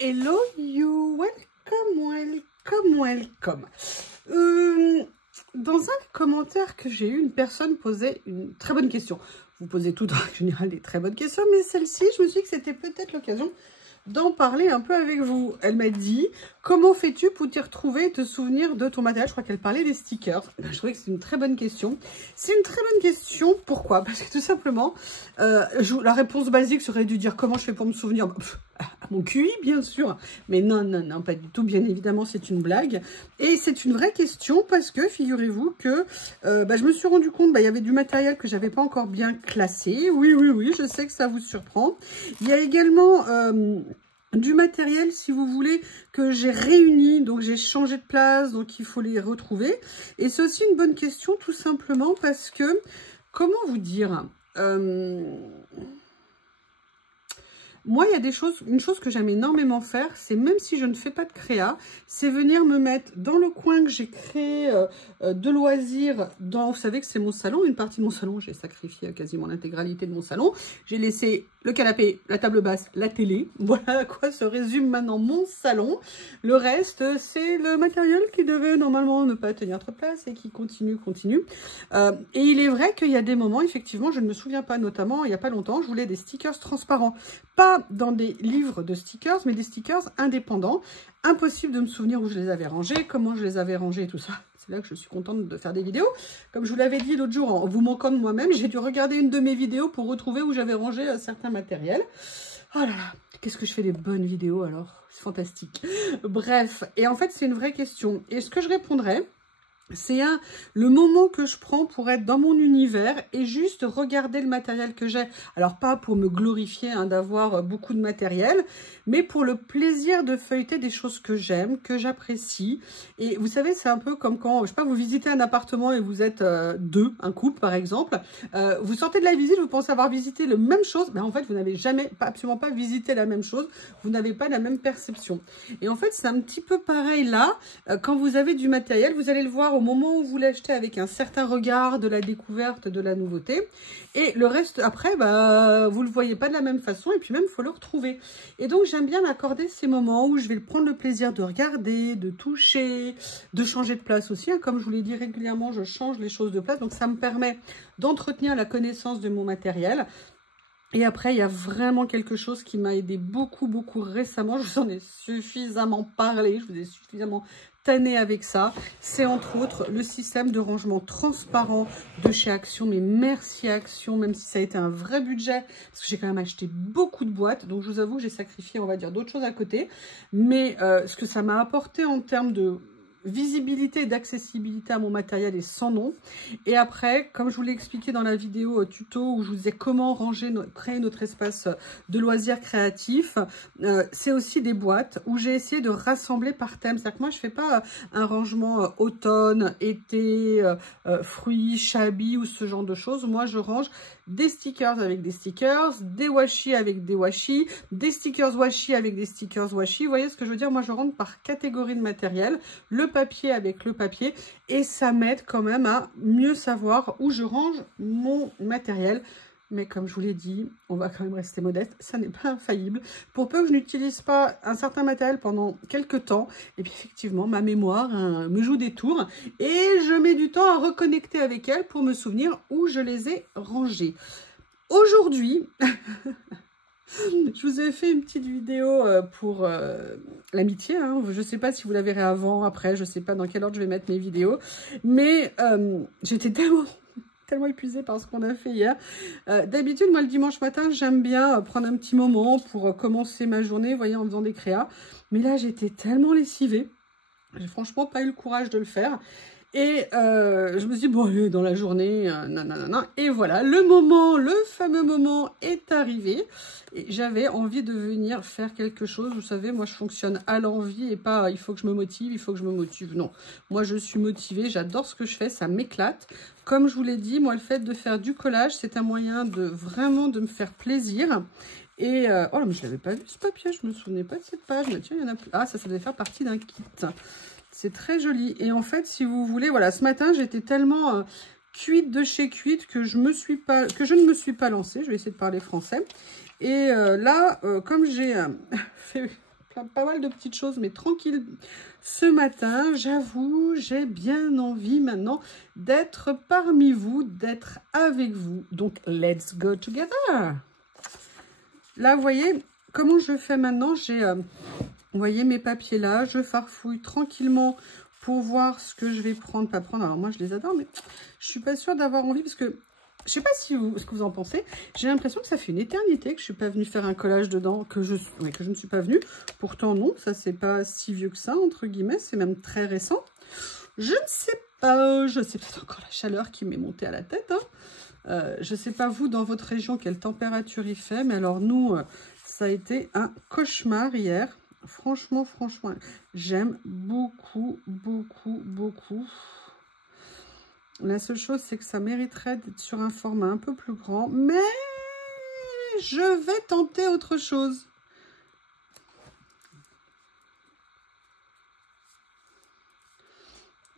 Hello you, welcome. Dans un commentaire que j'ai eu, une personne posait une très bonne question. Vous posez toutes en général des très bonnes questions, mais celle-ci, je me suis dit que c'était peut-être l'occasion d'en parler un peu avec vous. Elle m'a dit, comment fais-tu pour t'y retrouver et te souvenir de ton matériel? Je crois qu'elle parlait des stickers. Je trouvais que c'est une très bonne question. C'est une très bonne question. Pourquoi? Parce que tout simplement, la réponse basique serait de dire comment je fais pour me souvenir. À mon QI, bien sûr. Mais non, pas du tout. Bien évidemment, c'est une blague. Et c'est une vraie question parce que, figurez-vous que je me suis rendu compte, il y avait du matériel que j'avais pas encore bien classé. Oui, je sais que ça vous surprend. Il y a également du matériel, si vous voulez, que j'ai réuni, donc j'ai changé de place, donc il faut les retrouver. Et c'est aussi une bonne question, tout simplement, parce que, comment vous dire, moi, il y a une chose que j'aime énormément faire, c'est même si je ne fais pas de créa, c'est venir me mettre dans le coin que j'ai créé de loisirs. Vous savez que c'est mon salon, une partie de mon salon, j'ai sacrifié quasiment l'intégralité de mon salon. J'ai laissé le canapé, la table basse, la télé. Voilà à quoi se résume maintenant mon salon. Le reste, c'est le matériel qui devait normalement ne pas tenir trop de place et qui continue. Et il est vrai qu'il y a des moments, effectivement, je ne me souviens pas, notamment il n'y a pas longtemps, je voulais des stickers transparents. Pas dans des livres de stickers, mais des stickers indépendants. Impossible de me souvenir où je les avais rangés, comment je les avais rangés et tout ça. C'est là que je suis contente de faire des vidéos. Comme je vous l'avais dit l'autre jour, en vous manquant de moi-même, j'ai dû regarder une de mes vidéos pour retrouver où j'avais rangé certains matériels. Oh là là, qu'est-ce que je fais des bonnes vidéos alors? C'est fantastique. Bref, et en fait, c'est une vraie question. Et ce que je répondrais, c'est le moment que je prends pour être dans mon univers et juste regarder le matériel que j'ai. Alors, pas pour me glorifier d'avoir beaucoup de matériel, mais pour le plaisir de feuilleter des choses que j'aime, que j'apprécie. Et vous savez, c'est un peu comme quand, je sais pas, vous visitez un appartement et vous êtes deux, un couple par exemple. Vous sortez de la visite, vous pensez avoir visité la même chose, mais en fait, vous n'avez absolument pas visité la même chose. Vous n'avez pas la même perception. Et en fait, c'est un petit peu pareil là. Quand vous avez du matériel, vous allez le voir au moment où vous l'achetez avec un certain regard de la découverte, de la nouveauté. Et le reste, après, vous ne le voyez pas de la même façon. Et puis même, il faut le retrouver. Et donc, j'aime bien m'accorder ces moments où je vais prendre le plaisir de regarder, de toucher, de changer de place aussi. Comme je vous l'ai dit régulièrement, je change les choses de place. Donc, ça me permet d'entretenir la connaissance de mon matériel. Et après, il y a vraiment quelque chose qui m'a aidé beaucoup récemment. Je vous en ai suffisamment parlé, je vous ai suffisamment tanné avec ça. C'est entre autres le système de rangement transparent de chez Action. Mais merci Action, même si ça a été un vrai budget, parce que j'ai quand même acheté beaucoup de boîtes. Donc je vous avoue que j'ai sacrifié, on va dire, d'autres choses à côté. Mais ce que ça m'a apporté en termes de visibilité et d'accessibilité à mon matériel est sans nom. Et après, comme je vous l'ai expliqué dans la vidéo tuto où je vous disais comment créer notre espace de loisirs créatifs, c'est aussi des boîtes où j'ai essayé de rassembler par thème. C'est-à-dire que moi, je fais pas un rangement automne, été, fruits, chablis ou ce genre de choses. Moi, je range des stickers avec des stickers, des washi avec des washi, des stickers washi avec des stickers washi. Vous voyez ce que je veux dire? Moi, je rentre par catégorie de matériel, le papier avec le papier, et ça m'aide quand même à mieux savoir où je range mon matériel. Mais comme je vous l'ai dit, on va quand même rester modeste, ça n'est pas infaillible. Pour peu que je n'utilise pas un certain matériel pendant quelques temps, et puis effectivement, ma mémoire me joue des tours, et je mets du temps à reconnecter avec elle pour me souvenir où je les ai rangés. Aujourd'hui, je vous ai fait une petite vidéo pour l'amitié. Je ne sais pas si vous la verrez avant, après, je ne sais pas dans quel ordre je vais mettre mes vidéos, mais j'étais tellement épuisée par ce qu'on a fait hier. D'habitude, moi, le dimanche matin, j'aime bien prendre un petit moment pour commencer ma journée, vous voyez, en faisant des créas. Mais là, j'étais tellement lessivée. J'ai franchement pas eu le courage de le faire. Et je me suis dit, bon, allez, dans la journée, nanana. Et voilà, le fameux moment est arrivé. Et j'avais envie de venir faire quelque chose. Vous savez, moi, je fonctionne à l'envie et pas, il faut que je me motive, il faut que je me motive. Non, moi, je suis motivée, j'adore ce que je fais, ça m'éclate. Comme je vous l'ai dit, moi, le fait de faire du collage, c'est un moyen de vraiment de me faire plaisir. Et, oh là, mais je l'avais pas vu, ce papier, je me souvenais pas de cette page. Mais tiens, il y en a plus. Ah, ça devait faire partie d'un kit. C'est très joli. Et en fait, si vous voulez, voilà, ce matin, j'étais tellement cuite de chez cuite que je ne me suis pas lancée. Je vais essayer de parler français. Et là, comme j'ai fait pas mal de petites choses, mais tranquille. Ce matin, j'avoue, j'ai bien envie maintenant d'être parmi vous, d'être avec vous. Donc, let's go together. Là, vous voyez, comment je fais maintenant? J'ai, vous voyez, mes papiers là. Je farfouille tranquillement pour voir ce que je vais prendre, pas prendre. Alors, moi, je les adore, mais je suis pas sûre d'avoir envie parce que je sais pas si ce que vous en pensez. J'ai l'impression que ça fait une éternité que je suis pas venue faire un collage dedans, que je ne suis pas venue. Pourtant, non, ça, c'est pas si vieux que ça, entre guillemets. C'est même très récent. Je ne sais pas, je sais peut-être encore la chaleur qui m'est montée à la tête. Hein. Je ne sais pas, vous, dans votre région, quelle température il fait. Mais alors, nous, ça a été un cauchemar hier. Franchement, j'aime beaucoup. La seule chose, c'est que ça mériterait d'être sur un format un peu plus grand. Mais je vais tenter autre chose.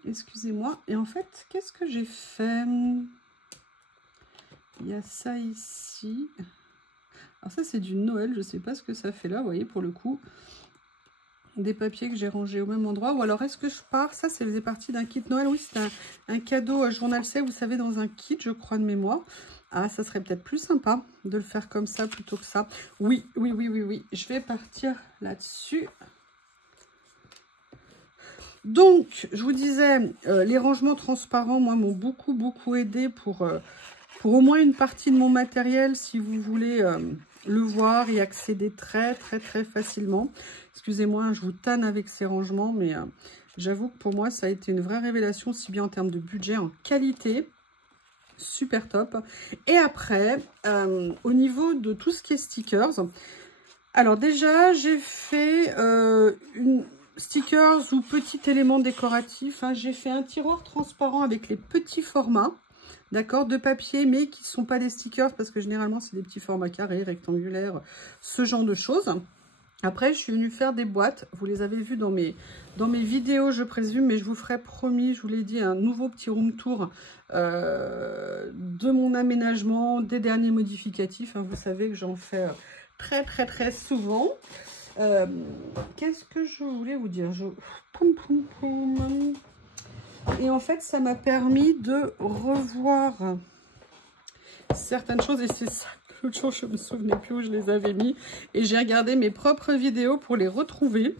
Excusez-moi. Et en fait, qu'est-ce que j'ai fait? Il y a ça ici. Alors ça, c'est du Noël. Je ne sais pas ce que ça fait là. Vous voyez, pour le coup, des papiers que j'ai rangés au même endroit. Ou alors, est-ce que je pars? Ça faisait partie d'un kit Noël. Oui, c'est un cadeau Journal C, vous savez, dans un kit, je crois, de mémoire. Ah, ça serait peut-être plus sympa de le faire comme ça plutôt que ça. Oui. Je vais partir là-dessus. Donc, je vous disais, les rangements transparents, moi, m'ont beaucoup aidé pour au moins une partie de mon matériel, si vous voulez le voir et accéder très facilement. Excusez-moi, je vous tanne avec ces rangements, mais j'avoue que pour moi, ça a été une vraie révélation, si bien en termes de budget, en qualité. Super top. Et après, au niveau de tout ce qui est stickers, alors déjà, j'ai fait stickers ou petits éléments décoratifs. Hein. J'ai fait un tiroir transparent avec les petits formats. D'accord, de papier, mais qui ne sont pas des stickers, parce que généralement, c'est des petits formats carrés, rectangulaires, ce genre de choses. Après, je suis venue faire des boîtes. Vous les avez vues dans mes vidéos, je présume, mais je vous ferai, promis, je vous l'ai dit, un nouveau petit room tour de mon aménagement, des derniers modificatifs. Hein. Vous savez que j'en fais très souvent. Qu'est-ce que je voulais vous dire? Et en fait, ça m'a permis de revoir certaines choses. Et c'est ça que l'autre jour, je ne me souvenais plus où je les avais mis. Et j'ai regardé mes propres vidéos pour les retrouver.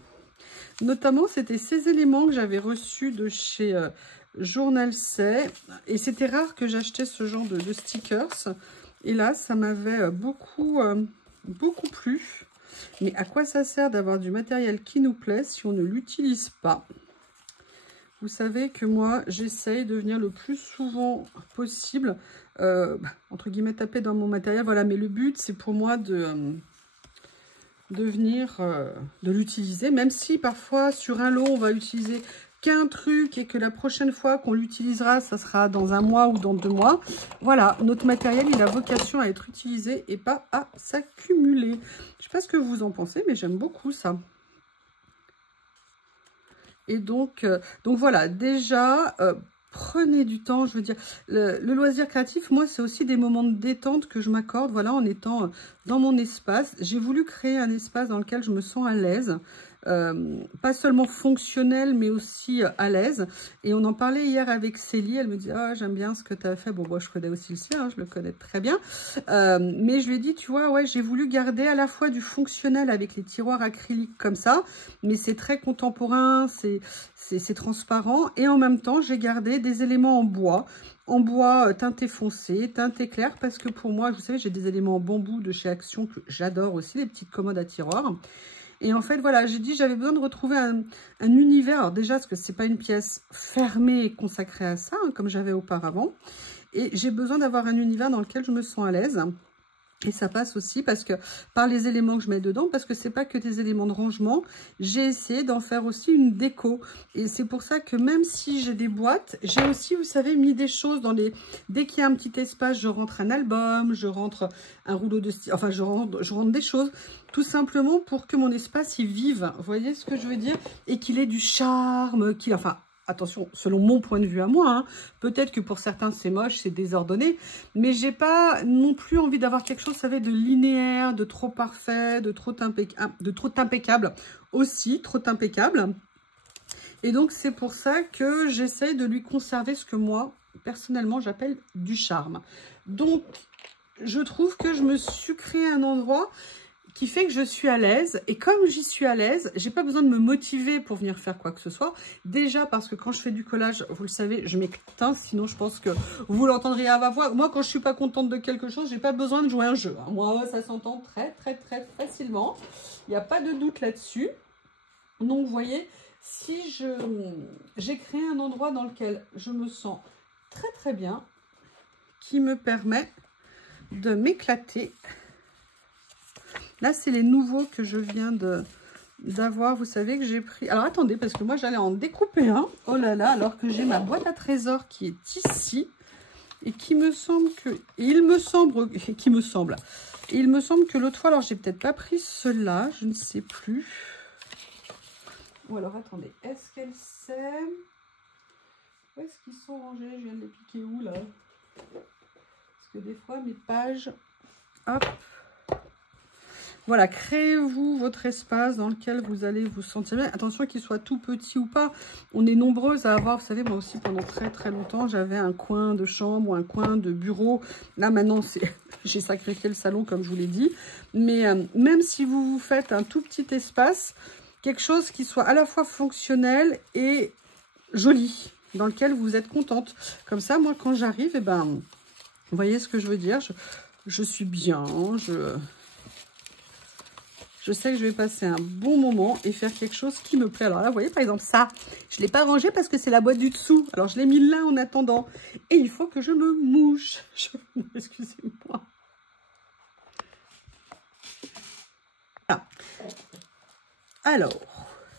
Notamment, c'était ces éléments que j'avais reçus de chez Journal C. Et c'était rare que j'achetais ce genre de stickers. Et là, ça m'avait beaucoup plu. Mais à quoi ça sert d'avoir du matériel qui nous plaît si on ne l'utilise pas? Vous savez que moi, j'essaye de venir le plus souvent possible, entre guillemets, taper dans mon matériel. Voilà, mais le but, c'est pour moi de venir, de l'utiliser. Même si parfois, sur un lot, on va utiliser qu'un truc et que la prochaine fois qu'on l'utilisera, ça sera dans un mois ou dans 2 mois. Voilà, notre matériel, il a vocation à être utilisé et pas à s'accumuler. Je ne sais pas ce que vous en pensez, mais j'aime beaucoup ça. Et donc voilà, déjà, prenez du temps, je veux dire, le loisir créatif, moi, c'est aussi des moments de détente que je m'accorde, voilà, en étant dans mon espace. J'ai voulu créer un espace dans lequel je me sens à l'aise, pas seulement fonctionnel, mais aussi à l'aise. Et on en parlait hier avec Célie, elle me dit « Ah, j'aime bien ce que tu as fait. » Bon, moi, je connais aussi le sien, hein, je le connais très bien. Mais je lui ai dit, tu vois, ouais, j'ai voulu garder à la fois du fonctionnel avec les tiroirs acryliques comme ça, mais c'est très contemporain, c'est transparent. Et en même temps, j'ai gardé des éléments en bois teinté foncé, teinté clair, parce que pour moi, vous savez, j'ai des éléments en bambou de chez Action que j'adore aussi, les petites commodes à tiroirs. Et en fait, voilà, j'ai dit, j'avais besoin de retrouver un univers. Alors déjà, parce que c'est pas une pièce fermée et consacrée à ça, hein, comme j'avais auparavant. Et j'ai besoin d'avoir un univers dans lequel je me sens à l'aise. Et ça passe aussi parce que par les éléments que je mets dedans, parce que c'est pas que des éléments de rangement, j'ai essayé d'en faire aussi une déco. Et c'est pour ça que même si j'ai des boîtes, j'ai aussi, vous savez, mis des choses dans les... Dès qu'il y a un petit espace, je rentre un album, je rentre un rouleau de... Enfin, je rentre des choses, tout simplement pour que mon espace y vive. Vous voyez ce que je veux dire? Et qu'il ait du charme, qu'il... Enfin, attention, selon mon point de vue à moi, hein, peut-être que pour certains c'est moche, c'est désordonné, mais j'ai pas non plus envie d'avoir quelque chose, vous savez, de linéaire, de trop parfait, de trop impeccable aussi, trop impeccable. Et donc c'est pour ça que j'essaye de lui conserver ce que moi, personnellement, j'appelle du charme. Donc je trouve que je me suis créé un endroit qui fait que je suis à l'aise. Et comme j'y suis à l'aise, j'ai pas besoin de me motiver pour venir faire quoi que ce soit. Déjà parce que quand je fais du collage, vous le savez, je m'éclate, hein, sinon je pense que vous l'entendriez à ma voix. Moi, quand je suis pas contente de quelque chose, j'ai pas besoin de jouer un jeu, hein. Moi, ça s'entend très facilement. Il n'y a pas de doute là-dessus. Donc, vous voyez, si j'ai créé un endroit dans lequel je me sens très bien, qui me permet de m'éclater. Là, c'est les nouveaux que je viens d'avoir. Vous savez que j'ai pris... Alors, attendez, parce que moi, j'allais en découper un. Oh là là, alors que j'ai ma boîte à trésors qui est ici. Et qui me semble que... Il me semble que l'autre fois... Alors, j'ai peut-être pas pris ceux-là. Je ne sais plus. Ou alors, attendez. Est-ce qu'elle sait... Où est-ce qu'ils sont rangés? Je viens de les piquer où, là? Parce que des fois, mes pages... Hop. Voilà, créez-vous votre espace dans lequel vous allez vous sentir bien. Attention qu'il soit tout petit ou pas. On est nombreuses à avoir, vous savez, moi aussi pendant très longtemps, j'avais un coin de chambre ou un coin de bureau. Là maintenant, j'ai sacrifié le salon comme je vous l'ai dit. Mais même si vous vous faites un tout petit espace, quelque chose qui soit à la fois fonctionnel et joli, dans lequel vous êtes contente. Comme ça, moi quand j'arrive, eh ben, vous voyez ce que je veux dire, je suis bien, je sais que je vais passer un bon moment et faire quelque chose qui me plaît. Alors là, vous voyez, par exemple, ça, je ne l'ai pas rangé parce que c'est la boîte du dessous. Alors, je l'ai mis là en attendant. Et il faut que je me mouche. Excusez-moi. Voilà. Alors,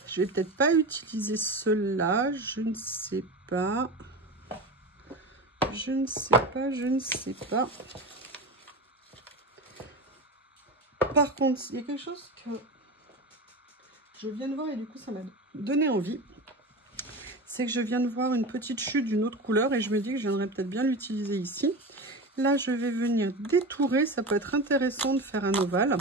je vais peut-être pas utiliser ceux-là. Je ne sais pas. Je ne sais pas. Par contre, il y a quelque chose que je viens de voir et du coup ça m'a donné envie. C'est que je viens de voir une petite chute d'une autre couleur et je me dis que j'aimerais peut-être bien l'utiliser ici. Là, je vais venir détourer. Ça peut être intéressant de faire un ovale.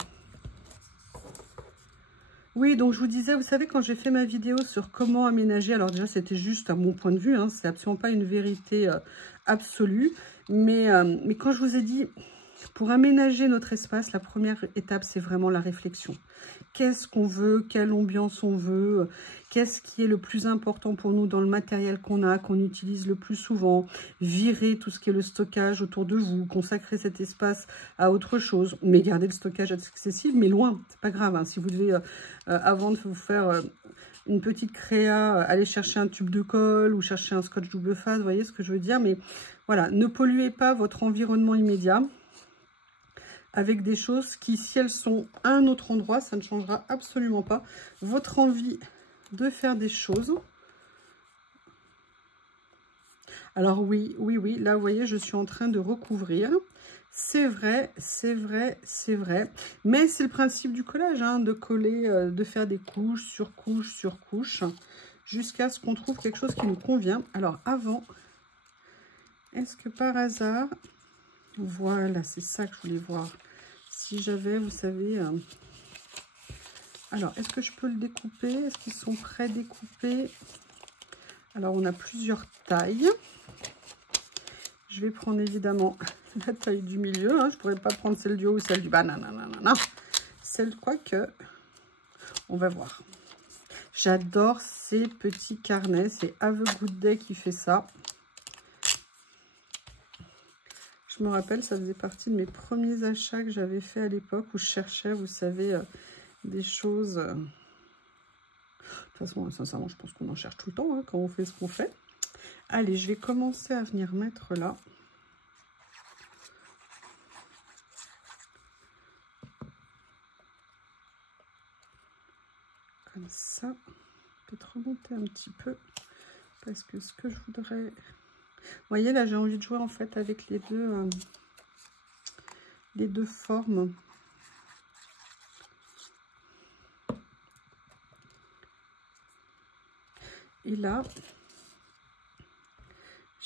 Oui, donc je vous disais, vous savez, quand j'ai fait ma vidéo sur comment aménager, alors déjà c'était juste à mon point de vue, hein, c'est absolument pas une vérité absolue, mais quand je vous ai dit, pour aménager notre espace, la première étape, c'est vraiment la réflexion. Qu'est-ce qu'on veut? Quelle ambiance on veut? Qu'est-ce qui est le plus important pour nous dans le matériel qu'on a, qu'on utilise le plus souvent? Virer tout ce qui est le stockage autour de vous, consacrer cet espace à autre chose, mais garder le stockage accessible, mais loin, c'est pas grave. Hein, si vous devez, avant de vous faire une petite créa, aller chercher un tube de colle ou chercher un scotch double face, vous voyez ce que je veux dire? Mais voilà, ne polluez pas votre environnement immédiat avec des choses qui, si elles sont à un autre endroit, ça ne changera absolument pas votre envie de faire des choses. Alors oui, là, vous voyez, je suis en train de recouvrir. C'est vrai. Mais c'est le principe du collage, hein, de coller, de faire des couches sur couches, jusqu'à ce qu'on trouve quelque chose qui nous convient. Alors, avant, est-ce que par hasard... Voilà, c'est ça que je voulais voir. Si j'avais, vous savez... Alors, est-ce que je peux le découper? Est-ce qu'ils sont pré-découpés? Alors, on a plusieurs tailles. Je vais prendre évidemment la taille du milieu. Hein. Je ne pourrais pas prendre celle du haut ou celle du bas. Non. Celle, quoique, on va voir. J'adore ces petits carnets. C'est Have a Good Day qui fait ça. Je me rappelle, ça faisait partie de mes premiers achats que j'avais fait à l'époque où je cherchais, vous savez, des choses. De toute façon, sincèrement, je pense qu'on en cherche tout le temps hein, quand on fait ce qu'on fait. Allez, je vais commencer à venir mettre là. Comme ça. Peut-être remonter un petit peu. Parce que ce que je voudrais... Vous voyez, là, j'ai envie de jouer en fait avec les deux formes. Et là,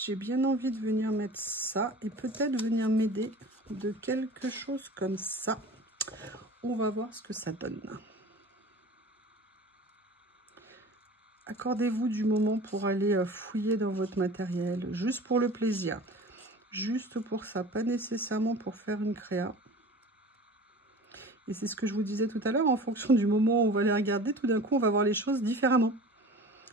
j'ai bien envie de venir mettre ça et peut-être venir m'aider de quelque chose comme ça. On va voir ce que ça donne. Accordez-vous du moment pour aller fouiller dans votre matériel, juste pour le plaisir. Juste pour ça, pas nécessairement pour faire une créa. Et c'est ce que je vous disais tout à l'heure, en fonction du moment où on va les regarder, tout d'un coup, on va voir les choses différemment.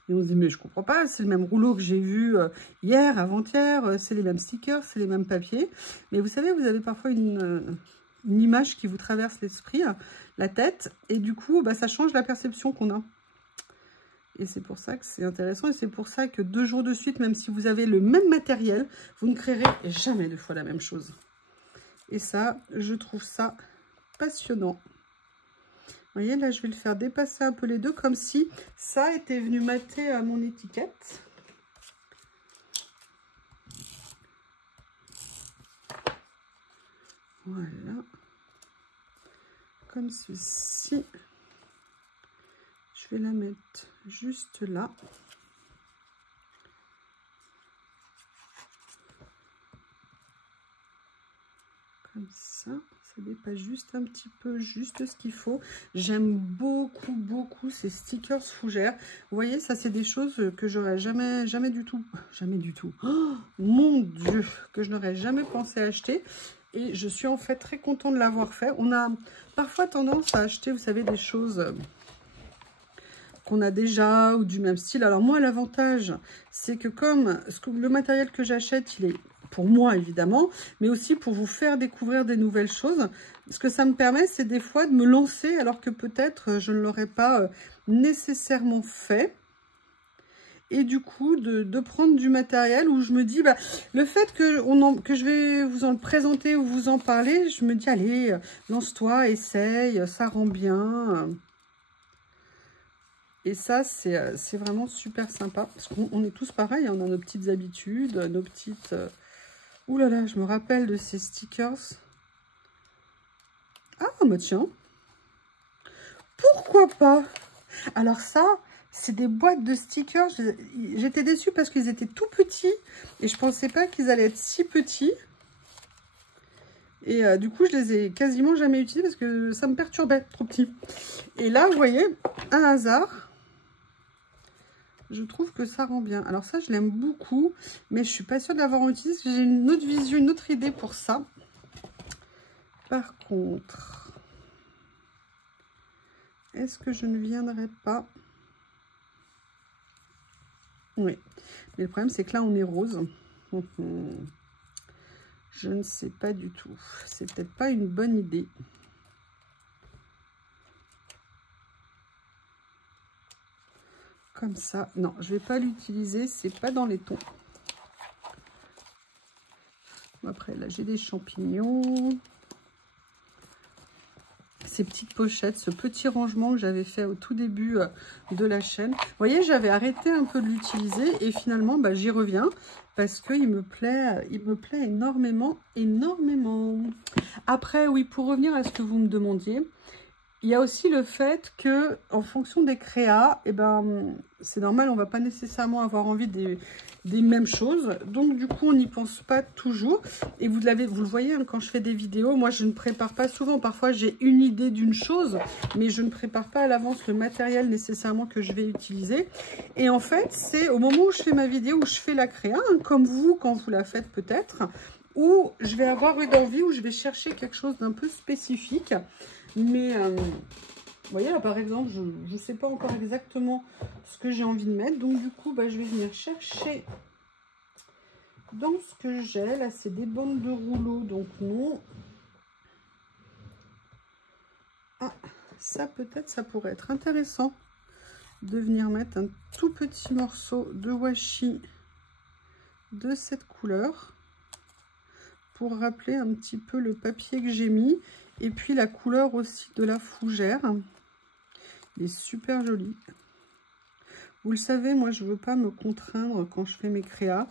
Et on se dit, mais je comprends pas, c'est le même rouleau que j'ai vu hier, avant-hier, c'est les mêmes stickers, c'est les mêmes papiers. Mais vous savez, vous avez parfois une image qui vous traverse l'esprit, la tête, et du coup, bah, ça change la perception qu'on a. Et c'est pour ça que c'est intéressant, et c'est pour ça que 2 jours de suite, même si vous avez le même matériel, vous ne créerez jamais 2 fois la même chose. Et ça, je trouve ça passionnant. Vous voyez, là, je vais le faire dépasser un peu les deux, comme si ça était venu mater à mon étiquette. Voilà. Comme ceci. Je vais la mettre juste là. Comme ça. Ça dépasse juste un petit peu, juste ce qu'il faut. J'aime beaucoup, beaucoup ces stickers fougères. Vous voyez, ça, c'est des choses que j'aurais jamais du tout. Oh, mon Dieu, que je n'aurais jamais pensé acheter. Et je suis en fait très contente de l'avoir fait. On a parfois tendance à acheter, vous savez, des choses qu'on a déjà ou du même style. Alors moi, l'avantage, c'est que comme le matériel que j'achète, il est pour moi évidemment, mais aussi pour vous faire découvrir des nouvelles choses. Ce que ça me permet, c'est des fois de me lancer alors que peut-être je ne l'aurais pas nécessairement fait. Et du coup, de prendre du matériel où je me dis, bah, le fait que je vais vous en présenter ou vous en parler, je me dis, allez, lance-toi, essaye, ça rend bien. Et ça, c'est vraiment super sympa. Parce qu'on est tous pareils, on a nos petites habitudes, nos petites... Ouh là là, je me rappelle de ces stickers. Ah, bah tiens. Pourquoi pas? Alors ça, c'est des boîtes de stickers. J'étais déçue parce qu'ils étaient tout petits. Et je pensais pas qu'ils allaient être si petits. Et du coup, je les ai quasiment jamais utilisés parce que ça me perturbait, trop petit. Et là, vous voyez, un hasard. Je trouve que ça rend bien. Alors ça, je l'aime beaucoup, mais je suis pas sûre de l'avoir utilisé. J'ai une autre vision, une autre idée pour ça. Par contre, est-ce que je ne viendrai pas? Oui. Mais le problème, c'est que là, on est rose. Je ne sais pas du tout. C'est peut-être pas une bonne idée. Comme ça. Non, je vais pas l'utiliser. C'est pas dans les tons. Après, là, j'ai des champignons. Ces petites pochettes, ce petit rangement que j'avais fait au tout début de la chaîne. Vous voyez, j'avais arrêté un peu de l'utiliser et finalement, bah, j'y reviens parce qu'il me plaît énormément, énormément. Après, oui, pour revenir à ce que vous me demandiez, il y a aussi le fait que, en fonction des créas, eh ben, c'est normal, on ne va pas nécessairement avoir envie des mêmes choses. Donc, du coup, on n'y pense pas toujours. Et vous le voyez, hein, quand je fais des vidéos, moi, je ne prépare pas souvent. Parfois, j'ai une idée d'une chose, mais je ne prépare pas à l'avance le matériel nécessairement que je vais utiliser. Et en fait, c'est au moment où je fais ma vidéo, où je fais la créa, hein, comme vous, quand vous la faites peut-être, où je vais avoir une envie, où je vais chercher quelque chose d'un peu spécifique. Mais, vous voyez, là, par exemple, je ne sais pas encore exactement ce que j'ai envie de mettre. Donc, du coup, bah, je vais venir chercher dans ce que j'ai. Là, c'est des bandes de rouleau, donc non. Ah, ça, peut-être, ça pourrait être intéressant de venir mettre un tout petit morceau de washi de cette couleur pour rappeler un petit peu le papier que j'ai mis. Et puis la couleur aussi de la fougère. Il est super joli. Vous le savez, moi je ne veux pas me contraindre quand je fais mes créas.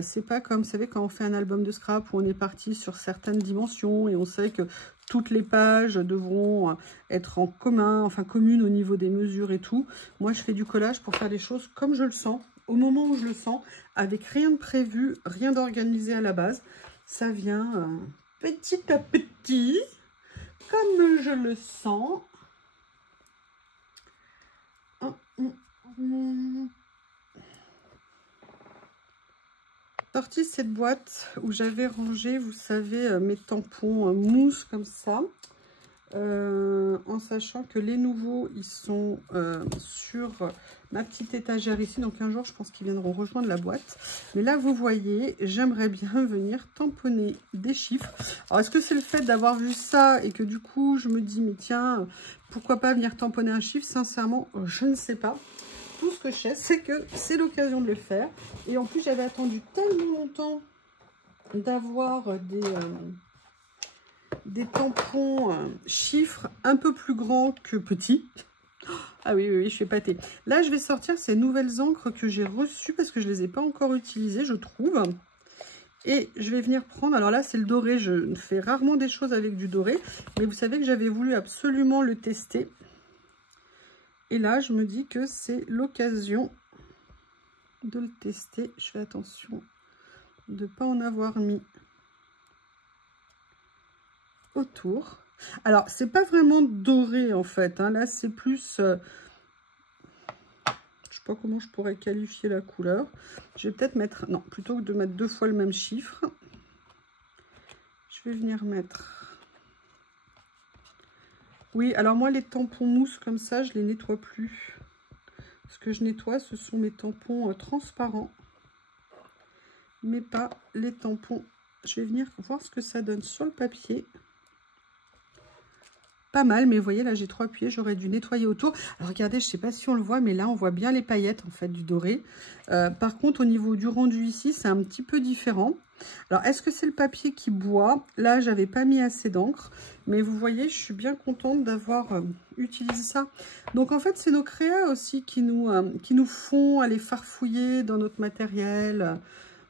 C'est pas comme, vous savez, quand on fait un album de scrap où on est parti sur certaines dimensions et on sait que toutes les pages devront être en commun, enfin communes au niveau des mesures et tout. Moi je fais du collage pour faire des choses comme je le sens. au moment où je le sens, avec rien de prévu, rien d'organisé à la base. Ça vient petit à petit, comme je le sens. Sorti cette boîte où j'avais rangé, vous savez, mes tampons mousse comme ça, en sachant que les nouveaux, ils sont sur ma petite étagère ici. Donc un jour, je pense qu'ils viendront rejoindre la boîte. Mais là, vous voyez, j'aimerais bien venir tamponner des chiffres. Alors, est-ce que c'est le fait d'avoir vu ça et que du coup, je me dis, mais tiens, pourquoi pas venir tamponner un chiffre? Sincèrement, je ne sais pas. Tout ce que je sais, c'est que c'est l'occasion de le faire. Et en plus, j'avais attendu tellement longtemps d'avoir des tampons chiffres un peu plus grands que petits. Ah oui, oui, oui, je suis épatée. Là, je vais sortir ces nouvelles encres que j'ai reçues parce que je ne les ai pas encore utilisées, je trouve. Et je vais venir prendre, alors là, c'est le doré. Je fais rarement des choses avec du doré. Mais vous savez que j'avais voulu absolument le tester. Et là, je me dis que c'est l'occasion de le tester. Je fais attention de ne pas en avoir mis autour. Alors, c'est pas vraiment doré en fait. Hein. Là, c'est plus... je sais pas comment je pourrais qualifier la couleur. Je vais peut-être mettre... Non, plutôt que de mettre 2 fois le même chiffre, je vais venir mettre... Oui, alors moi, les tampons mousse comme ça, je les nettoie plus. Ce que je nettoie, ce sont mes tampons transparents, mais pas les tampons. Je vais venir voir ce que ça donne sur le papier. Pas mal, mais vous voyez, là, j'ai trop appuyé, j'aurais dû nettoyer autour. Alors, regardez, je ne sais pas si on le voit, mais là, on voit bien les paillettes, en fait, du doré. Par contre, au niveau du rendu ici, c'est un petit peu différent. Alors, est-ce que c'est le papier qui boit? Là, j'avais pas mis assez d'encre, mais vous voyez, je suis bien contente d'avoir utilisé ça. Donc, en fait, c'est nos créas aussi qui nous font aller farfouiller dans notre matériel,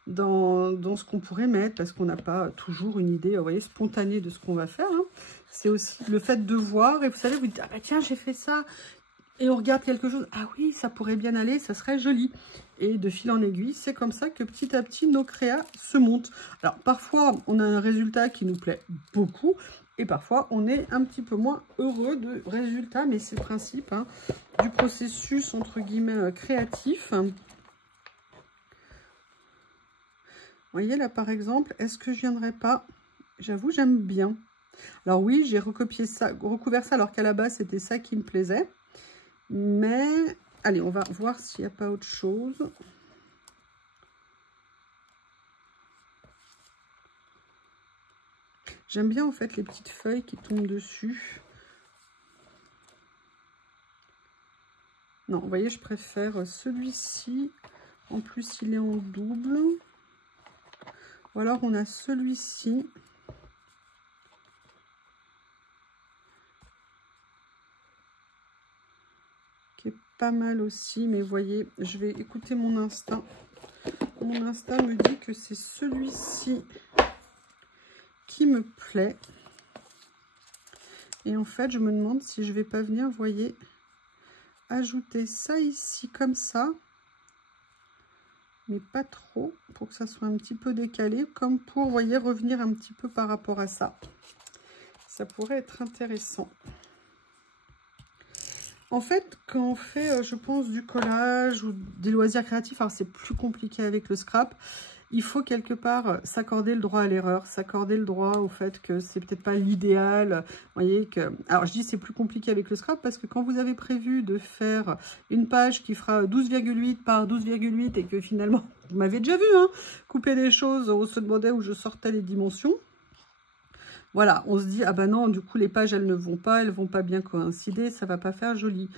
dans ce qu'on pourrait mettre, parce qu'on n'a pas toujours une idée, vous voyez, spontanée de ce qu'on va faire. Hein. C'est aussi le fait de voir, et vous savez, vous dites, ah bah tiens, j'ai fait ça, et on regarde quelque chose, ah oui, ça pourrait bien aller, ça serait joli. Et de fil en aiguille, c'est comme ça que petit à petit, nos créas se montent. Alors, parfois, on a un résultat qui nous plaît beaucoup, et parfois, on est un petit peu moins heureux de résultat, mais c'est le principe hein, du processus, entre guillemets, créatif. Vous voyez, là, par exemple, est-ce que je viendrai pas... J'avoue, j'aime bien. Alors oui, j'ai recopié ça, recouvert ça, alors qu'à la base, c'était ça qui me plaisait. Mais, allez, on va voir s'il n'y a pas autre chose. J'aime bien, en fait, les petites feuilles qui tombent dessus. Non, vous voyez, je préfère celui-ci. En plus, il est en double. Ou alors, on a celui-ci. Qui est pas mal aussi. Mais vous voyez, je vais écouter mon instinct. Mon instinct me dit que c'est celui-ci qui me plaît. Et en fait, je me demande si je vais pas venir, vous voyez, ajouter ça ici comme ça. Mais pas trop, pour que ça soit un petit peu décalé, comme pour, vous voyez, revenir un petit peu par rapport à ça. Ça pourrait être intéressant. En fait, quand on fait, je pense, du collage ou des loisirs créatifs, alors c'est plus compliqué avec le scrap, il faut quelque part s'accorder le droit à l'erreur, s'accorder le droit au fait que c'est peut-être pas l'idéal. Vous voyez que... Alors, je dis c'est plus compliqué avec le scrap parce que quand vous avez prévu de faire une page qui fera 12,8 par 12,8 et que finalement, vous m'avez déjà vu, hein, couper des choses, on se demandait où je sortais les dimensions. Voilà, on se dit, ah ben non, du coup, les pages, elles ne vont pas bien coïncider, ça va pas faire joli.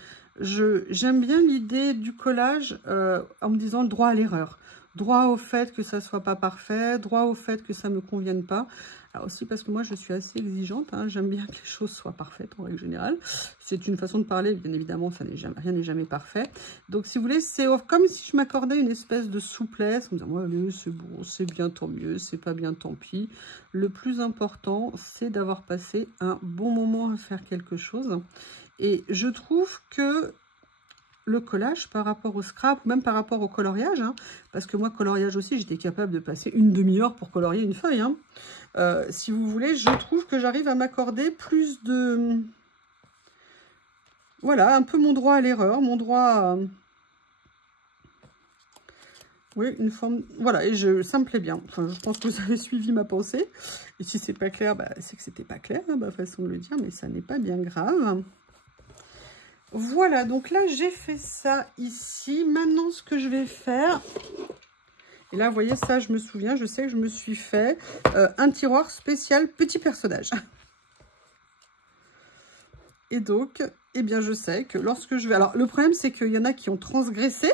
J'aime bien l'idée du collage en me disant le droit à l'erreur. Droit au fait que ça soit pas parfait, droit au fait que ça me convienne pas. Alors aussi parce que moi, je suis assez exigeante, hein, j'aime bien que les choses soient parfaites en règle générale. C'est une façon de parler, bien évidemment, rien n'est jamais parfait. Donc, si vous voulez, c'est comme si je m'accordais une espèce de souplesse, en me disant, ouais, allez, c'est bon, c'est bien, tant mieux, c'est pas bien, tant pis. Le plus important, c'est d'avoir passé un bon moment à faire quelque chose. Et je trouve que le collage par rapport au scrap, ou même par rapport au coloriage, hein, parce que moi, coloriage aussi, j'étais capable de passer une demi-heure pour colorier une feuille. Hein. Si vous voulez, je trouve que j'arrive à m'accorder plus de... Voilà, un peu mon droit à l'erreur, mon droit à... Oui, une forme... Voilà, et ça me plaît bien. Enfin, je pense que vous avez suivi ma pensée. Et si c'est pas clair, bah, c'est que c'était pas clair, hein, ma façon de le dire, mais ça n'est pas bien grave. Voilà, donc là, j'ai fait ça ici. Maintenant, ce que je vais faire... Et là, vous voyez, ça, je me souviens, je sais que je me suis fait un tiroir spécial petit personnage. Et donc, eh bien, je sais que lorsque je vais... Alors, le problème, c'est qu'il y en a qui ont transgressé,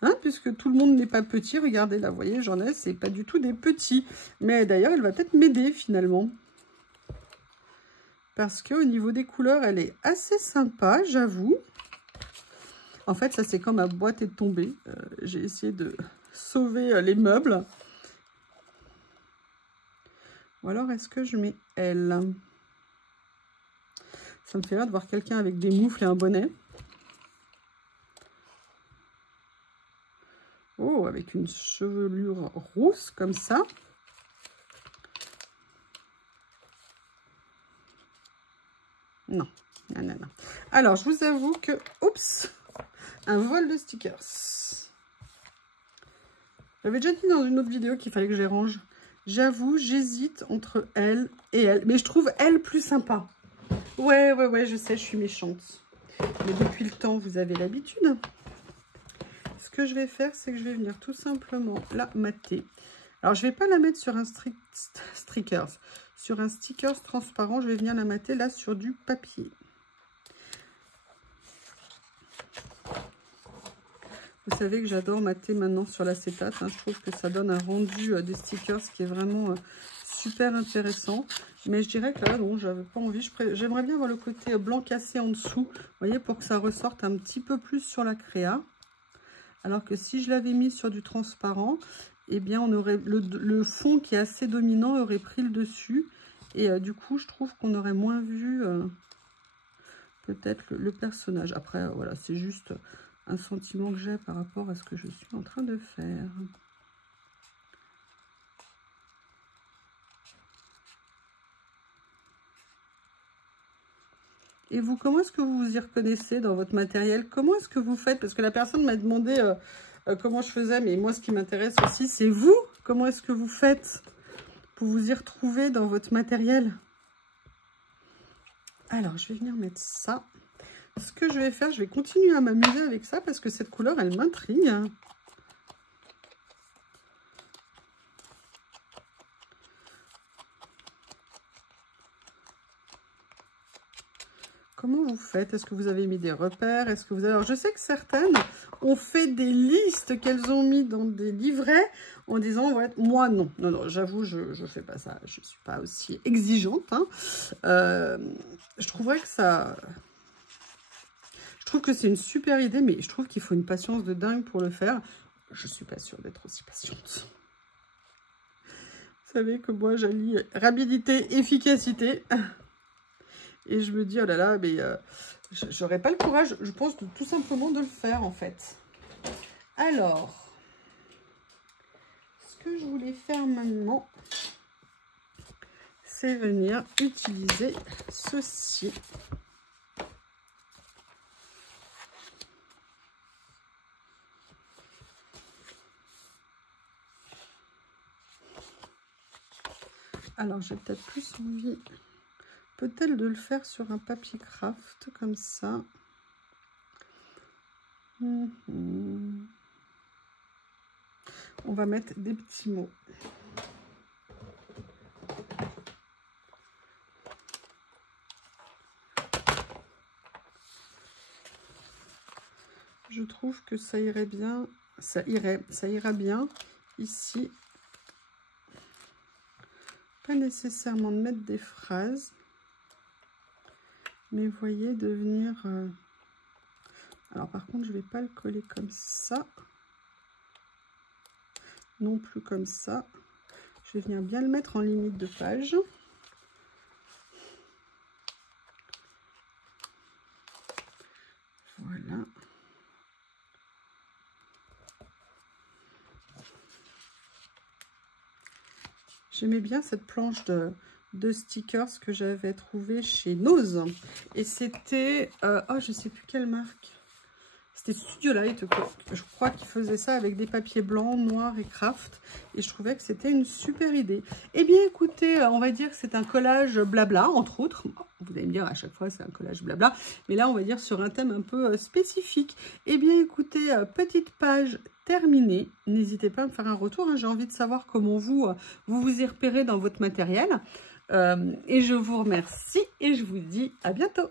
hein, puisque tout le monde n'est pas petit. Regardez, là, vous voyez, j'en ai, c'est pas du tout des petits. Mais d'ailleurs, elle va peut-être m'aider, finalement. Parce qu'au niveau des couleurs, elle est assez sympa, j'avoue. En fait, ça, c'est quand ma boîte est tombée. J'ai essayé de sauver les meubles. Ou alors, est-ce que je mets elle? Ça me fait rire de voir quelqu'un avec des moufles et un bonnet. Oh, avec une chevelure rousse, comme ça. Non, non, non, non. Alors, je vous avoue que... Oups! Un vol de stickers. J'avais déjà dit dans une autre vidéo qu'il fallait que je les range. J'avoue, j'hésite entre elle et elle. Mais je trouve elle plus sympa. Ouais, je sais, je suis méchante. Mais depuis le temps, vous avez l'habitude. Ce que je vais faire, c'est que je vais venir tout simplement la mater. Alors, je ne vais pas la mettre sur un stickers. Sur un stickers transparent, je vais venir la mater là sur du papier. Vous savez que j'adore mater maintenant sur l'acétate. Hein. Je trouve que ça donne un rendu des stickers qui est vraiment super intéressant. Mais je dirais que là, non, j'avais pas envie. J'aimerais bien avoir le côté blanc cassé en dessous. Vous voyez, pour que ça ressorte un petit peu plus sur la créa. Alors que si je l'avais mis sur du transparent, eh bien, on aurait le fond qui est assez dominant aurait pris le dessus. Et du coup, je trouve qu'on aurait moins vu peut-être le personnage. Après, voilà, c'est juste un sentiment que j'ai par rapport à ce que je suis en train de faire. Et vous, comment est-ce que vous vous y reconnaissez dans votre matériel? Comment est-ce que vous faites? Parce que la personne m'a demandé comment je faisais, mais moi, ce qui m'intéresse aussi, c'est vous. Comment est-ce que vous faites pour vous y retrouver dans votre matériel? Alors, je vais venir mettre ça. Ce que je vais faire, je vais continuer à m'amuser avec ça parce que cette couleur, elle m'intrigue. Comment vous faites? Est-ce que vous avez mis des repères? Est-ce que vous avez... Alors, je sais que certaines ont fait des listes qu'elles ont mis dans des livrets en disant, ouais, moi, non. Non, j'avoue, je ne fais pas ça. Je ne suis pas aussi exigeante. Hein. Je trouverais que ça... Je trouve que c'est une super idée, mais je trouve qu'il faut une patience de dingue pour le faire. Je ne suis pas sûre d'être aussi patiente. Vous savez que moi, j'allie rapidité, efficacité. Et je me dis, oh là là, mais j'aurais pas le courage, je pense, tout simplement de le faire, en fait. Alors, ce que je voulais faire maintenant, c'est venir utiliser ceci. Alors, j'ai peut-être plus envie... Peut-être de le faire sur un papier craft, comme ça. On va mettre des petits mots. Je trouve que ça irait bien, ça ira bien ici. Pas nécessairement de mettre des phrases. Mais vous voyez, de venir... Alors par contre, je ne vais pas le coller comme ça. Non plus comme ça. Je vais venir bien le mettre en limite de page. Voilà. J'aimais bien cette planche de stickers que j'avais trouvé chez Nose. Et c'était, oh, je sais plus quelle marque. C'était Studio Light, je crois qu'ils faisaient ça avec des papiers blancs, noirs et craft. Et je trouvais que c'était une super idée. Eh bien, écoutez, on va dire que c'est un collage blabla, entre autres. Vous allez me dire, à chaque fois, c'est un collage blabla. Mais là, on va dire sur un thème un peu spécifique. Eh bien, écoutez, petite page terminée. N'hésitez pas à me faire un retour. Hein. J'ai envie de savoir comment vous y repérez dans votre matériel. Et je vous remercie et je vous dis à bientôt.